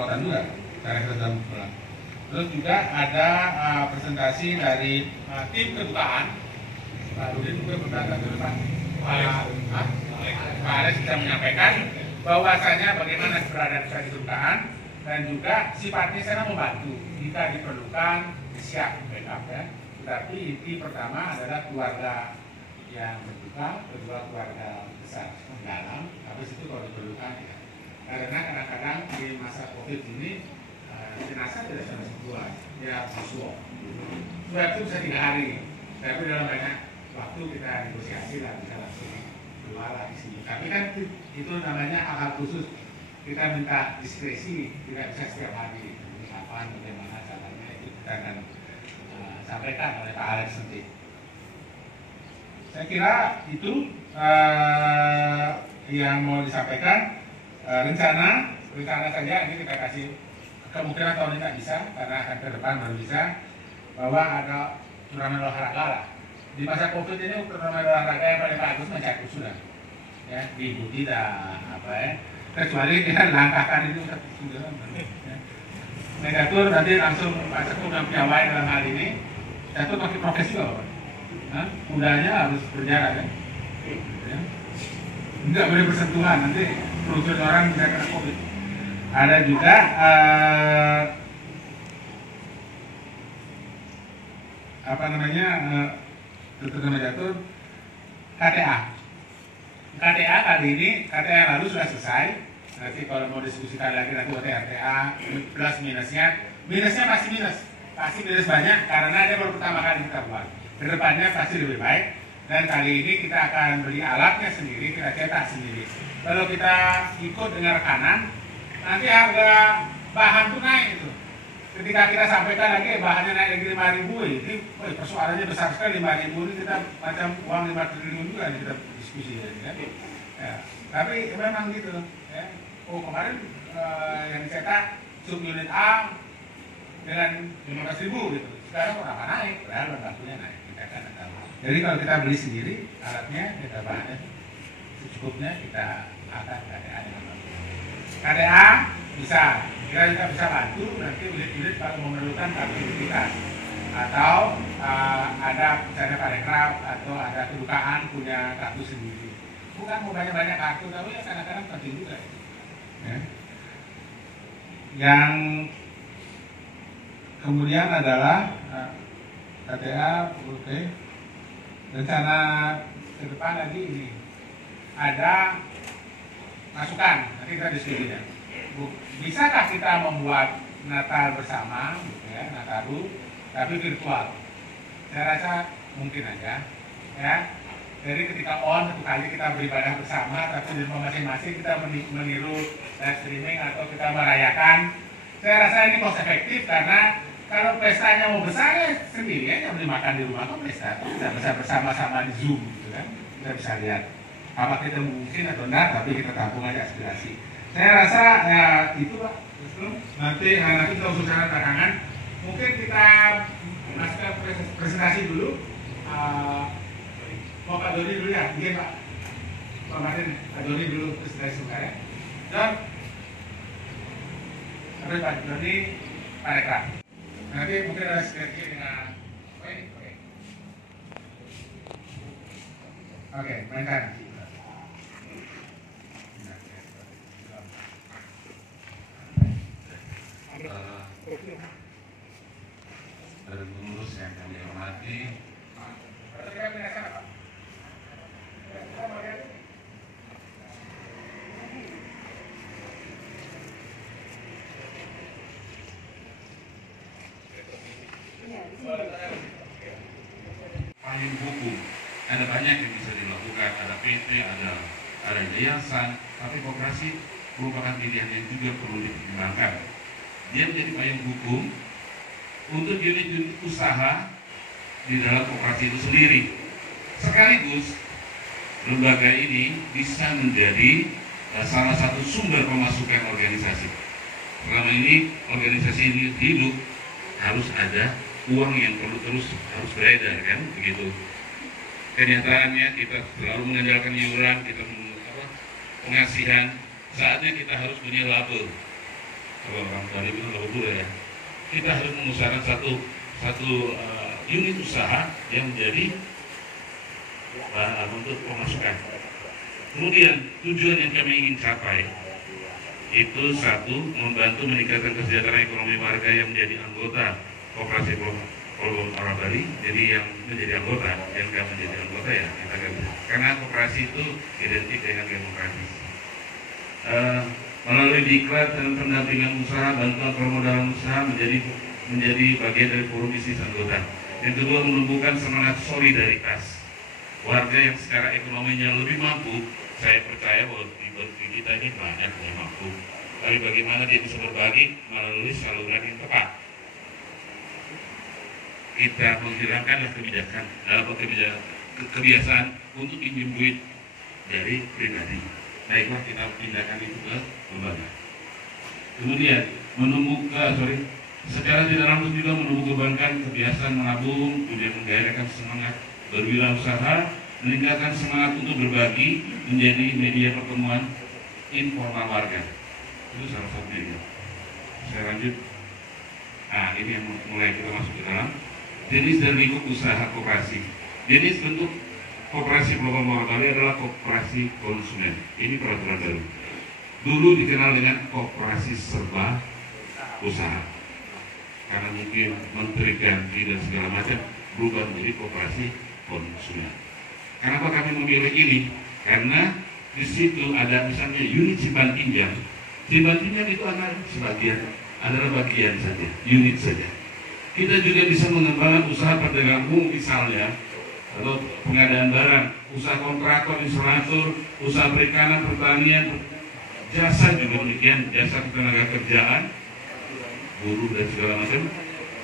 kerepotan juga cara kita dalam pulang. Terus juga ada presentasi dari tim kedutaan. Pak Rudin juga berkata ke depan. Pak Alex bisa menyampaikan bahwasanya bagaimana keberadaan kita di kedutaan dan juga sifatnya sana membantu jika diperlukan siap backup ya. Tetapi inti pertama adalah keluarga yang berduka, kedua keluarga besar mendalam, habis itu kalau diperlukan ya. Karena kadang-kadang di masa COVID ini jenazah tidak bisa dua, ya swab. Swab itu bisa 3 hari, tapi dalam banyak waktu kita negosiasi lah bisa langsung keluar lah di sini. Tapi kan itu namanya hal-hal khusus. Kita minta diskresi, tidak bisa setiap hari. Kapan, bagaimana caranya itu kita akan sampaikan oleh Pak Alex nanti. Saya kira itu yang mau disampaikan. Rencana saja ini kita kasih kemungkinan tahun ini tidak bisa karena akan ke depan baru bisa, bahwa ada turnamen olahraga lah. Di masa COVID ini turnamen olahraga yang paling bagus mencakup sudah ya, diikuti dan apa ya, kecuali kita langkahkan itu sudah ya. Negatur nanti langsung Pak Seku dan piawai dalam hal ini jatuh pakai profesi loh, kudanya harus berjarak kan ya. Enggak boleh bersentuhan, nanti perut orang bisa kena COVID. Ada juga apa namanya jatuh KTA. KTA kali ini, KTA yang lalu sudah selesai. Nanti kalau mau diskusikan lagi nanti buat RTA plus minusnya pasti minus banyak karena dia baru pertama kali kita buat. Kedepannya pasti lebih baik. Dan kali ini kita akan beli alatnya sendiri, kita cetak sendiri. Kalau kita ikut dengan rekanan, nanti harga bahan itu naik itu. Ketika kita sampaikan lagi bahannya naik lagi 5.000, ini persoalannya besar sekali. 5.000 ini kita macam uang 5 triliun juga kita diskusi ya. Ya. Tapi memang gitu. Ya. Oh kemarin yang dicetak subunit A dengan 15.000 gitu. Sekarang kenapa naik? Padahal bahannya naik. Kita kan tahu. Jadi kalau kita beli sendiri alatnya, kita bahannya secukupnya kita akan KTA dengan bagus. KTA bisa, kita juga bisa bantu nanti unit-unit kalau memerlukan aktivitas atau ada misalnya parekraf atau ada kedukaan punya kartu sendiri. Bukan mau banyak-banyak kartu, tapi ya kadang-kadang penting juga. Ya. Yang kemudian adalah KTA, oke. Rencana ke depan lagi ini ada masukan, nanti kita diskusi ya. Bisakah kita membuat Natal bersama, ya, Nataru, tapi virtual? Saya rasa mungkin aja, ya. Jadi ketika satu kali kita beribadah bersama, tapi di rumah masing-masing kita meniru live streaming atau kita merayakan. Saya rasa ini cost efektif karena kalau pestanya mau besar ya sendiri aja beli makan di rumah kok pesta, kita bisa bersama-sama di Zoom gitu kan, kita bisa lihat apa kita mungkin atau enggak, tapi kita tampung aja aspirasi. Saya rasa ya itu Pak, nanti kita usulkan belakangan, mungkin kita masukkan presentasi dulu. Mau Pak Doni dulu ya, iya Pak. Pak Martin, Pak Doni dulu presentasi sebentar ya. Dan habis Pak Doni, Pak Rekra. Nanti mungkin ada sinergi dengan oke, mainkan. Dari pengurus yang kami hormati, payung hukum ada banyak yang bisa dilakukan, ada PT, ada yayasan, tapi koperasi merupakan pilihan yang juga perlu dipertimbangkan. Dia menjadi payung hukum untuk unit-unit usaha di dalam koperasi itu sendiri. Sekaligus lembaga ini bisa menjadi salah satu sumber pemasukan organisasi. Selama ini organisasi ini hidup harus ada uang yang perlu terus harus beredar kan begitu. Kenyataannya kita selalu mengandalkan iuran, kita pengasihan. Saatnya kita harus punya label. kalau orang Bali itu lebih dulu ya, kita harus mengusahakan satu unit usaha yang menjadi untuk pemasukan. Kemudian tujuan yang kami ingin capai itu satu, membantu meningkatkan kesejahteraan ekonomi warga yang menjadi anggota Koperasi Pulau Orang Bali. Jadi yang menjadi anggota, yang nggak menjadi anggota ya kita kan, karena koperasi itu identik dengan demokratis. Melalui diklat dan pendampingan usaha, bantuan permodalan usaha menjadi bagian dari forum bisnis anggota. Yang kedua, menumbuhkan semangat solidaritas warga yang secara ekonominya lebih mampu. Saya percaya bahwa di kita ini banyak yang mampu, tapi bagaimana dia bisa berbagi melalui saluran yang tepat. Kita menghilangkanlah kebiasaan untuk pinjam duit dari pribadi. Baiklah, kita pindahkan itu ke lembaga. Kemudian secara tidak langsung juga menumbuhkan kebiasaan menabung, kemudian menggairahkan semangat berwirausaha, meningkatkan semangat untuk berbagi, menjadi media pertemuan informal warga. Itu salah satunya. Saya lanjut. Nah, ini yang mulai kita masuk ke dalam jenis dan lingkup usaha koperasi. Jenis bentuk koperasi Pulau Bali adalah koperasi konsumen. Ini peraturan baru. Dulu dikenal dengan koperasi serba usaha, karena mungkin menteri ganti dan segala macam, berubah menjadi koperasi konsumen. Kenapa kami memilih ini? Karena di situ ada misalnya unit simpan pinjam. Simpan pinjam itu adalah bagian saja, unit saja. Kita juga bisa mengembangkan usaha perdagangan umum misalnya, atau pengadaan barang, usaha kontraktor, instalator, usaha perikanan, pertanian, jasa juga demikian, jasa tenaga kerjaan, buruh dan segala macam,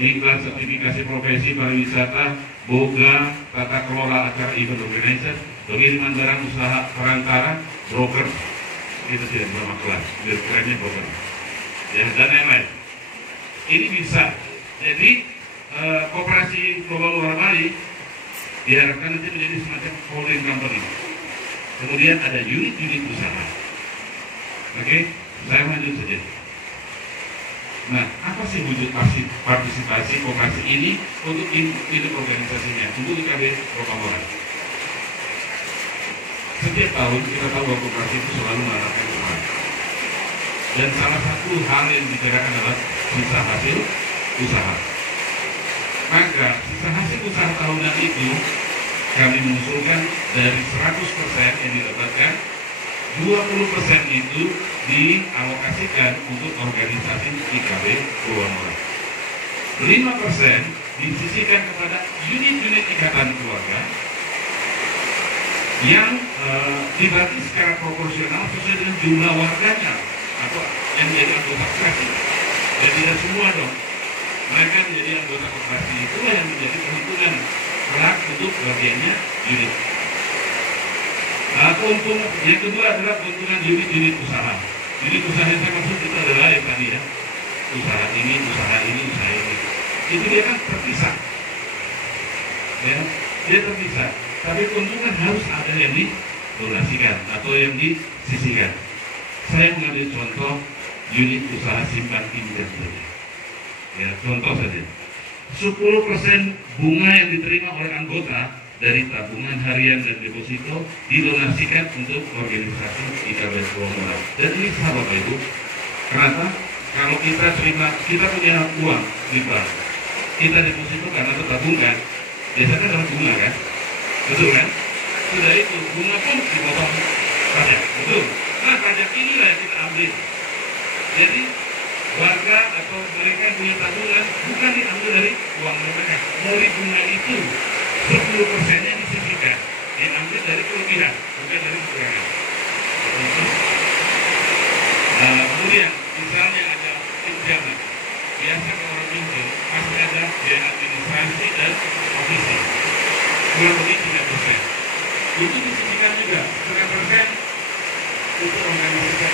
iklan, sertifikasi profesi pariwisata, boga, tata kelola acara event organizer, pengiriman barang usaha perantara, broker, itu tidak sama kelas, biar kerennya broker, ya, dan lain-lain. Ini bisa. Jadi koperasi Global Orang Bali diharapkan nanti menjadi semacam holding company. Kemudian ada unit-unit usaha. Oke, saya lanjut saja. Nah, apa sih wujud partisipasi koperasi ini untuk induk organisasinya, untuk IKB Rokamoran? Setiap tahun kita tahu bahwa koperasi itu selalu mengadakan usaha. Dan salah satu hal yang dibicarakan adalah sisa hasil usaha. Maka sisa hasil usaha tahunan itu kami mengusulkan dari 100% yang didapatkan, 20% itu dialokasikan untuk organisasi IKB Purwamora. 5% disisihkan kepada unit-unit ikatan keluarga yang dibagi secara proporsional sesuai dengan jumlah warganya atau yang menjadi anggota koperasi. Jadi tidak semua dong. Mereka menjadi anggota koperasi itulah yang menjadi perhitungan hak untuk bagiannya unit. Keuntungan yang kedua adalah keuntungan unit-unit usaha. Unit usaha yang saya maksud itu adalah yang tadi ya, usaha ini, usaha ini, usaha ini. Itu dia kan terpisah, ya, dia terpisah. Tapi keuntungan harus ada yang didonasikan atau yang disisihkan. Saya mengambil contoh unit usaha simpan pinjam saja. Ya, contoh saja. 10% bunga yang diterima oleh anggota dari tabungan harian dan deposito didonasikan untuk organisasi IKB Purwamora. Dan ini sah Bapak Ibu. Kenapa? Kalau kita punya uang di bank, kita deposito karena tertabungkan, biasanya dapat bunga kan? Betul kan? Sudah itu, bunga pun dipotong pajak, betul? Nah, pajak inilah yang kita ambil. Jadi warga atau mereka punya tabungan bukan diambil dari uang mereka, dari bunga itu 10%-nya disisihkan, diambil dari kelebihan, bukan dari kekurangan. Kemudian misalnya ada pinjaman, biasa kalau orang pinjam pasti ada biaya administrasi dan komisi, kurang lebih 3%. Itu disisihkan juga 3% untuk organisasi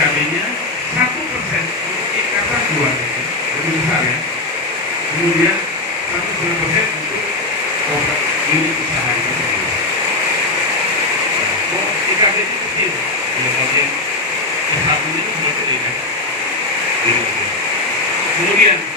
KB-nya, 1% untuk ikatan keluarga, lebih besar ya. Kemudian 1% untuk unit usaha itu sendiri. Nah, IKB itu kecil, bagian kesatuan itu sudah gede kan. Kemudian